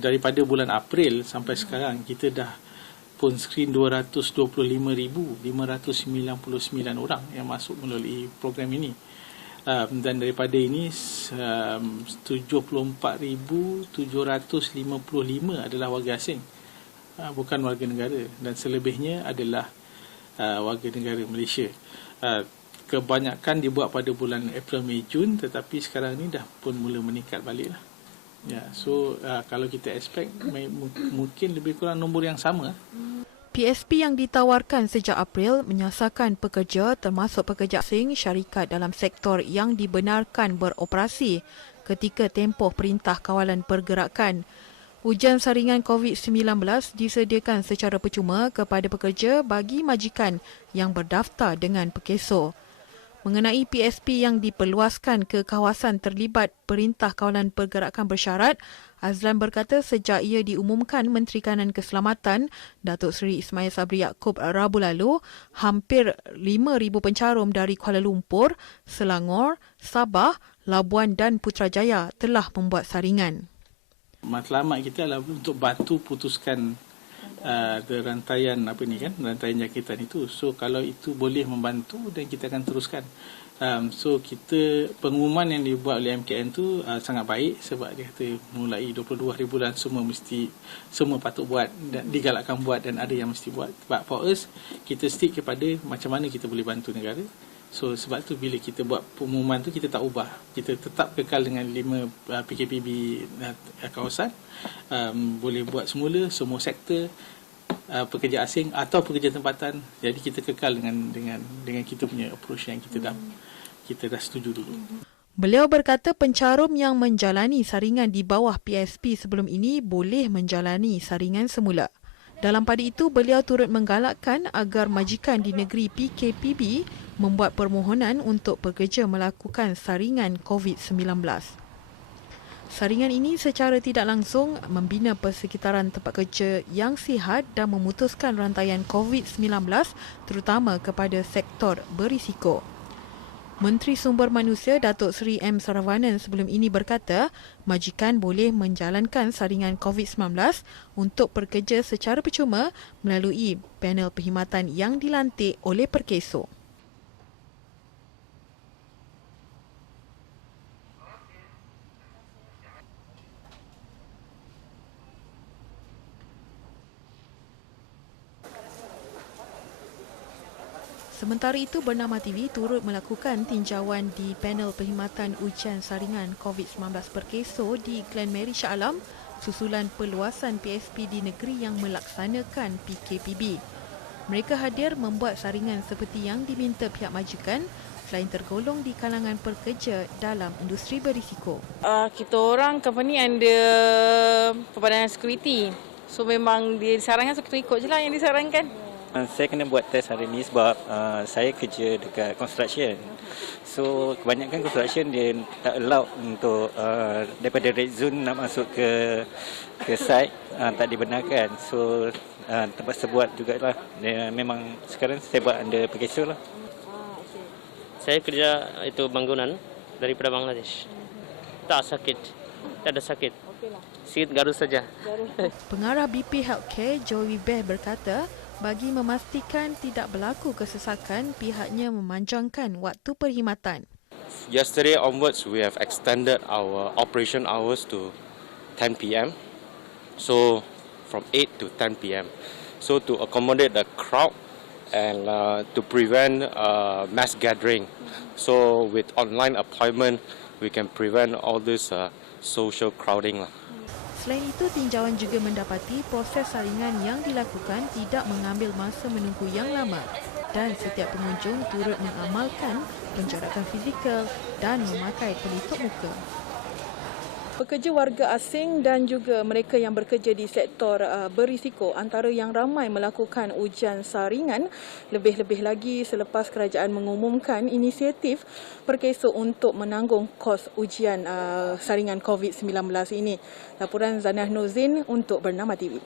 daripada bulan April sampai sekarang kita dah pun screen 225,599 orang yang masuk melalui program ini. Dan daripada ini 74,755 adalah warga asing, bukan warga negara, dan selebihnya adalah warga negara Malaysia. Kebanyakan dibuat pada bulan April, Mei, Jun, tetapi sekarang ni dah pun mula meningkat balik lah. So kalau kita expect mungkin lebih kurang nombor yang sama. PSP yang ditawarkan sejak April menyasarkan pekerja termasuk pekerja asing syarikat dalam sektor yang dibenarkan beroperasi ketika tempoh Perintah Kawalan Pergerakan. Ujian saringan COVID-19 disediakan secara percuma kepada pekerja bagi majikan yang berdaftar dengan Perkeso. Mengenai PSP yang diperluaskan ke kawasan terlibat Perintah Kawalan Pergerakan bersyarat, Azlan berkata sejak ia diumumkan Menteri Kanan Keselamatan Datuk Seri Ismail Sabri Yaakob Rabu lalu, hampir 5,000 pencarum dari Kuala Lumpur, Selangor, Sabah, Labuan dan Putrajaya telah membuat saringan. Matlamat kita adalah untuk bantu putuskan rantaian rantaian jangkitan itu. So kalau itu boleh membantu dan kita akan teruskan. So kita pengumuman yang dibuat oleh MKN tu sangat baik sebab dia kata mulai 22 hari bulan semua patut buat dan digalakkan buat dan ada yang mesti buat. But for us kita stick kepada macam mana kita boleh bantu negara. So sebab tu bila kita buat pengumuman tu kita tak ubah. Kita tetap kekal dengan 5 PKPB kawasan. Boleh buat semula semua sektor, pekerja asing atau pekerja tempatan. Jadi kita kekal dengan kita punya approach yang kita dah setuju dulu. Beliau berkata pencarum yang menjalani saringan di bawah PSP sebelum ini boleh menjalani saringan semula. Dalam pada itu, beliau turut menggalakkan agar majikan di negeri PKPB membuat permohonan untuk pekerja melakukan saringan COVID-19. Saringan ini secara tidak langsung membina persekitaran tempat kerja yang sihat dan memutuskan rantaian COVID-19 terutama kepada sektor berisiko. Menteri Sumber Manusia Datuk Seri M. Saravanan sebelum ini berkata, majikan boleh menjalankan saringan COVID-19 untuk pekerja secara percuma melalui panel perkhidmatan yang dilantik oleh Perkeso. Sementara itu, Bernama TV turut melakukan tinjauan di panel perkhidmatan ujian saringan COVID-19 Perkeso di Glen Mary Shah Alam susulan perluasan PSP di negeri yang melaksanakan PKPB. Mereka hadir membuat saringan seperti yang diminta pihak majikan selain tergolong di kalangan pekerja dalam industri berisiko. Kita orang company under Perbadangan Security. So memang dia disarankan, so kita ikut je lah yang disarankan. Saya kena buat test hari ni sebab saya kerja dekat construction. So kebanyakan construction dia tak allow untuk daripada red zone nak masuk ke site, tak dibenarkan. So terpaksa buat jugalah. Memang sekarang saya buat under Perkeso lah. Saya kerja itu bangunan daripada Bangladesh. Tak sakit. Tak ada sakit. Sikit garu saja. Pengarah BP Healthcare Joey Beh berkata, bagi memastikan tidak berlaku kesesakan, pihaknya memanjangkan waktu perkhidmatan. Yesterday onwards, we have extended our operation hours to 10 p.m. So from 8 to 10 p.m. So to accommodate the crowd and to prevent mass gathering. So with online appointment, we can prevent all this social crowding lah. Selain itu, tinjauan juga mendapati proses saringan yang dilakukan tidak mengambil masa menunggu yang lama dan setiap pengunjung turut mengamalkan penjarakan fizikal dan memakai pelitup muka. Pekerja warga asing dan juga mereka yang bekerja di sektor berisiko antara yang ramai melakukan ujian saringan, lebih-lebih lagi selepas kerajaan mengumumkan inisiatif Perkeso untuk menanggung kos ujian saringan COVID-19 ini. Laporan Zanah Nozin untuk Bernama TV.